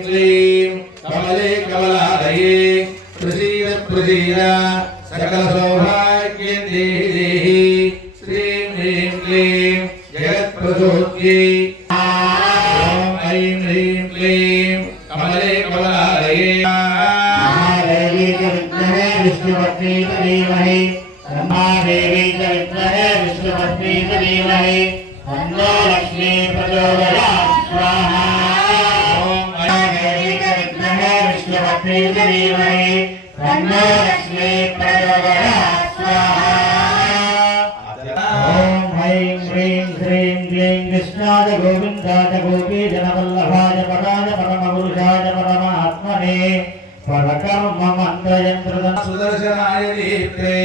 क्लीं कमले कमलालये प्रसीद प्रसीद सकलसौभाग्यं देहि देहि श्रीं ह्रीं क्लीं जगत्प्रसूत्यै ॐ ऐं ह्रीं क्लीं कमले कमलालये महादेवी च विद्महे विष्णुपत्नी च धीमहि ब्रह्मादेवी च विद्महे विष्णुपत्नी च धीमहि तन्नो విష్ణుపత్ని దేవై తన్నో లక్ష్మీ ప్రచోదయా ఓం హ్రీం శ్రీం శ్రీం క్లీం కృష్ణాయ గోవిందాయ గోపీ పదాయ పద परकर्म मन्त्रयन्त्रदन् सुदर्शनाय दीप्ते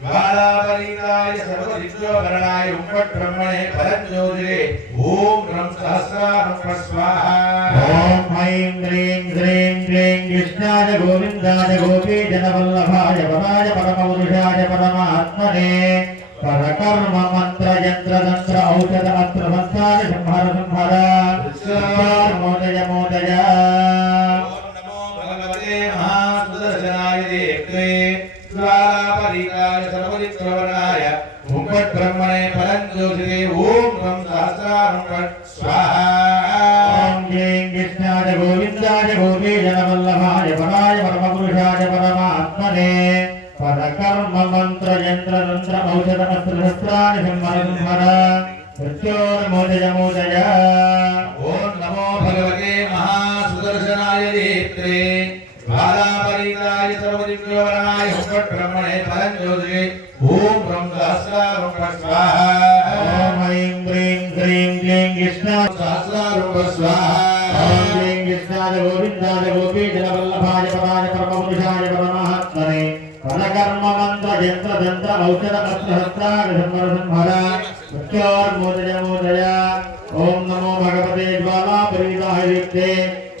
ज्वालापरीताय सर्वदिव्योभरणाय उम्पट्ब्रह्मणे फलज्योतिरे ॐ ह्रं सहस्रारं स्वाहा ॐ ऐं ह्रीं श्रीं क्लीं कृष्णाय गोविन्दाय गोपी जनवल्लभाय पदाय परमपुरुषाय परमात्मने परकर्म मन्त्रयन्त्रतन्त्र औषध अस्त्रसंसार संहार संहार मोदय मोदय देवे ज्वालापरीताय सर्वदिव्योभरणाय उम्पट्ब्रह्मणे फलज्योतिरे ॐ ह्रं सहस्रारं स्वाहा ॐ क्लीं कृष्णाय गोविन्दाय गोपी जनवल्लभाय पदाय परमपुरुषाय परमात्मने परकर्म मन्त्र यन्त्र तन्त्र औषध अस्त्र शस्त्राणि संहर संहर मृत्योर्मोदय मोदय ॐ नमो भगवते महासुदर्शनाय देत्रे ज्वालापरीताय सर्वदिव्योवरणाय हुट्ब्रह्मणे फलज्योतिरे ॐ ब्रह्म सहस्रारूप स्वाहा ॐ ऐं ह्रीं श्रीं क्लीं कृष्णा सहस्रारूप ॐ स्वाहा क्लीं कृष्णाय गोविन्दाय गोपी जनवल्लभाय पदाय परमपुरुषाय परमात्मने परकर्म मन्त्र यन्त्र तन्त्र औषध अस्त्र शस्त्राणि संहर संहर मृत्योर्मोदय मोदय ॐ नमो भगवते ज्वाला परिविदाय युक्ते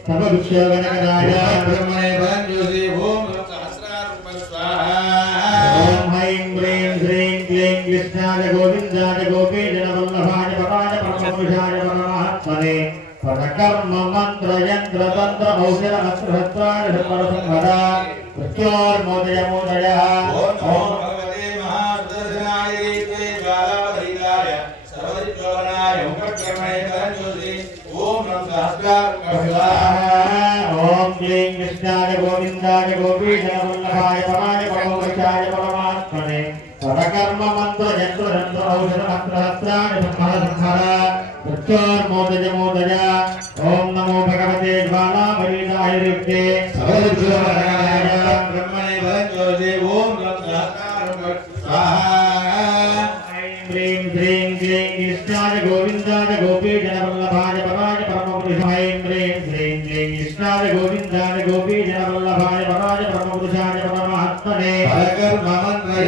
सर्वविक्षोगणकराय ब्रह्मणे फलज्योतिरे ॐ कृष्णाय गोविन्दाय गोपीजनवल्लभाय पपाय परमपुरुषाय परमात्मने पठकर्म मन्त्रयन्त्रतन्त्रमौषधमस्त्रहस्त्राणि संवरसंहरा मोदय ओम సర్వకర్మ మంత్ర యంత్ర యంత్ర ఔషధ మంత్ర హస్త్రాన్ని బ్రహ్మ సంహార ప్రత్యోర్మోదయ మోదయ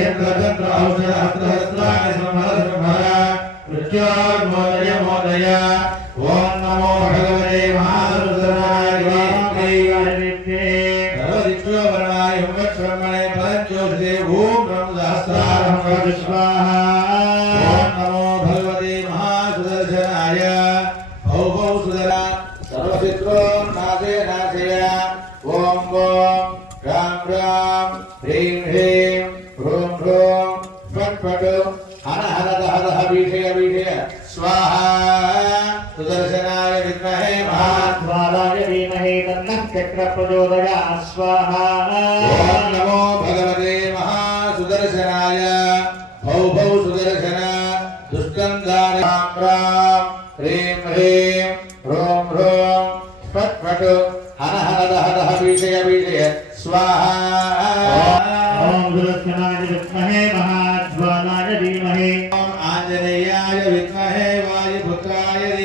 यत्र तत्र औषधहस्तः हर हर वीषय वीषय स्वाहा सुदर्शनाय विद्महे महा महाद्वाराय धीमहि तन्नः चक्र प्रचोदयात् स्वाहा ॐ नमो भगवते महासुदर्शनाय भौ भौ सुदर्शन दुष्टन्दाय रां रां ह्रीं ह्रीं ह्रूं ह्रूं फट् फट् हर हर हर हर वीषय वीषय स्वाहा ॐ दुरस्कनाय विद्महे महाज्वालाय वायुपुत्राय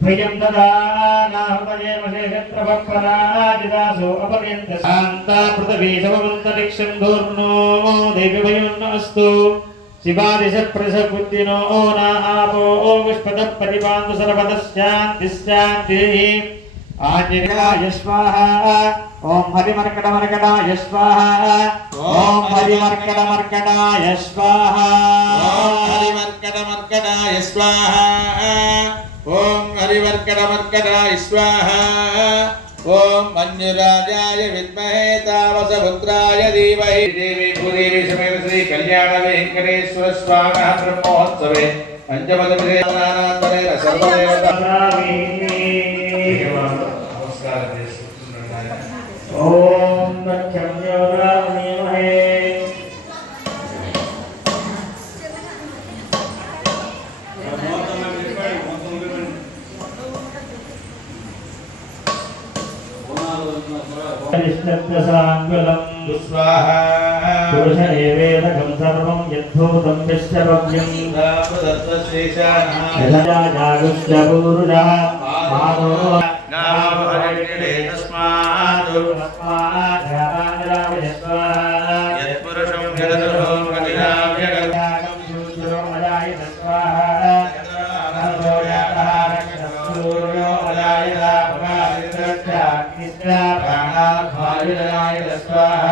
భయం దదానాహృదయేమశేషత్రభక్పరాజిదాసో అపర్యంత శాంతా పృథివీ సమమంతరిక్షం ధూర్ణో దేవి భయం శివాదిశ ప్రసబుద్ధినో నా ఆపో విష్పద పరిపాందు సర్వద శాంతి శాంతి ఆంజనేయాయ స్వాహ ఓం హరిమర్కట మర్కటాయ స్వాహ ఓం హరిమర్కట మర్కటాయ స్వాహ ఓం మర్కటాయ స్వాహ హరివర్కట స్వాహ ఓం మంజురాజాయ విద్మహే తామస పుత్రాయ ధీమహి దేవి భూదేవి సమేత శ్రీ కళ్యాణ వెంకటేశ్వర స్వామి బ్రహ్మోత్సవే పంచమదే సర్వదేవత నమస్కారం చేసుకుంటున్నాను ఓం కృష్ణసాంగులం స్వాహ పురుష ఏవేదకం సర్వం యద్భూతం విశ్వవ్యం యథాజాగుష్యపూరుష మానో स्वाहा